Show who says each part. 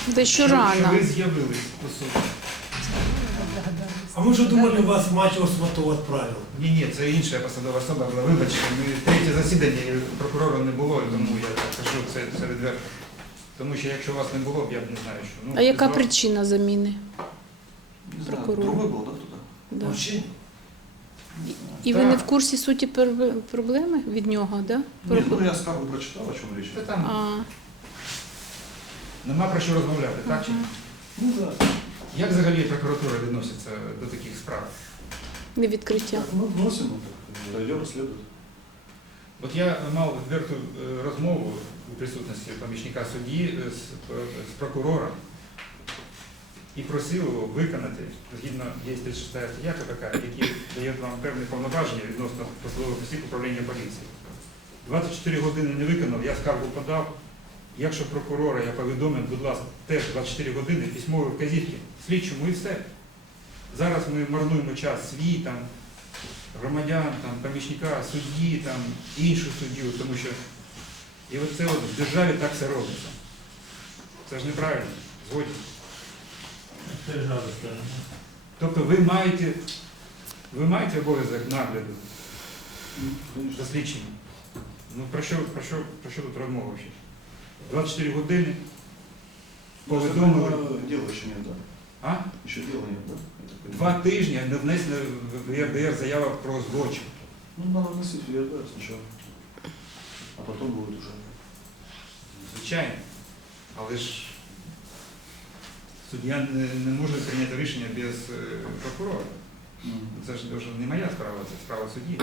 Speaker 1: Дещо
Speaker 2: що
Speaker 1: рано.
Speaker 2: ви з'явились по суті.
Speaker 3: А мы же думали, вас мать Осматов отправил.
Speaker 2: Ні, це інша посадова особа була. Вибачте, третє засідання і прокурора не було, і тому я так кажу, це відверто. Тому що якщо вас не було, я б не знаю, що.
Speaker 1: А яка
Speaker 2: зро-
Speaker 1: причина заміни?
Speaker 4: Не знаю,
Speaker 1: Прокурор.
Speaker 4: другой был, да, кто-то?
Speaker 1: Да.
Speaker 3: Вообще?
Speaker 1: І ви
Speaker 2: Так.
Speaker 1: не в курсі суті проблеми від нього, да?
Speaker 4: Нет, ну я скаргу прочитал, о чем речь.
Speaker 2: Та там
Speaker 1: А,
Speaker 2: нема про що розмовляти, так чи ні?
Speaker 4: Ну да.
Speaker 2: Як взагалі прокуратура відноситься до таких справ?
Speaker 1: не відкриття.
Speaker 4: Так, ну, вносим, дойдем, расследуем.
Speaker 2: От я мав відверту розмову у присутності помічника судді з прокурором і просив його виконати, згідно є 36 стаття КПК, які дають вам певні повноваження відносно посадових осіб управління поліції. 24 години не виконав, я скаргу подав. Якщо прокурора я повідомив, будь ласка, теж 24 години письмові вказівки слідчому і все. Зараз ми марнуємо час свій, там, громадян, там, помічника, судді, там, іншу суддю, тому що і оце от в державі так все робиться. Це ж неправильно, згодні. Тобто ви маєте обов'язок нагляду за слідчим. Ну про що тут розмова взагалі? 24 години повідомили.
Speaker 4: Дела еще нет, да?
Speaker 2: А?
Speaker 4: Еще дела нет, да? Я так понимаю.
Speaker 2: 2 тижні не внесена в ЄРДР заява про злочин.
Speaker 4: Ну, надо вносить в ЕРДР сначала. А потом будет уже.
Speaker 2: Звичайно. Але ж суддя не може прийняти рішення без прокурора. Це ж дуже не моя справа, це справа судді.